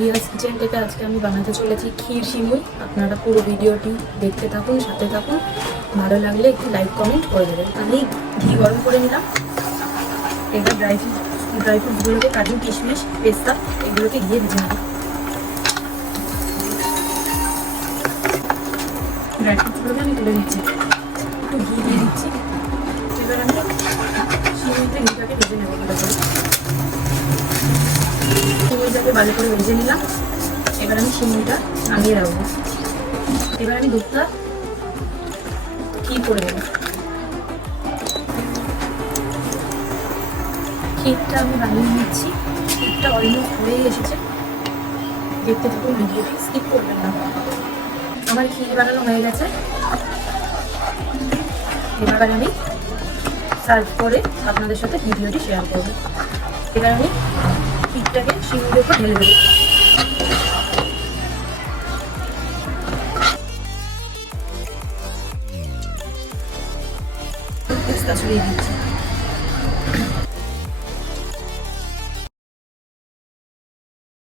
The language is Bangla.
রিয়াজ কিচেন থেকে আজকে আমি বানাতে চলেছি ক্ষীর সিমুই। আপনারা পুরো ভিডিওটি দেখতে থাকুন, সাথে থাকুন। ভালো লাগলে একটু লাইক কমেন্ট করে দেবেন। আমি ঘি গরম করে নিলাম। এবার ড্রাই ফ্রুটসগুলোকে, কাজু কিশমিশ পেস্তা এগুলোকে ঘিয়ে ভেজে নেব। ড্রাই ফ্রুটসগুলোকে আমি তুলে নিচ্ছি, একটু ঘি দিয়ে দিচ্ছি। এবার আমি সিমুইতে ঘিটাকে ভেজে নেবো ভালো করে। সিমুইটাকে ভালো করে ভেজে নিলাম। এবার আমি সিমুইটা নামিয়ে রাখবো। এবার আমি দুধটা ক্ষীর করে দেবো। ক্ষীরটা আমি বানিয়ে নিচ্ছি। ক্ষীরটা অলমোস্ট হয়েই এসেছে। দেখতে থাকুন, ভিডিওটি স্কিপ করবেন না। আমার ক্ষীর বানানো হয়ে গেছে। এবার আমি সার্ভ করে আপনাদের সাথে ভিডিওটি শেয়ার করবো। এবার আমি ক্ষীরটাকে সিমুইয়ের উপর ঢেলে দেবো। পেস্তা ছড়িয়ে দিচ্ছি।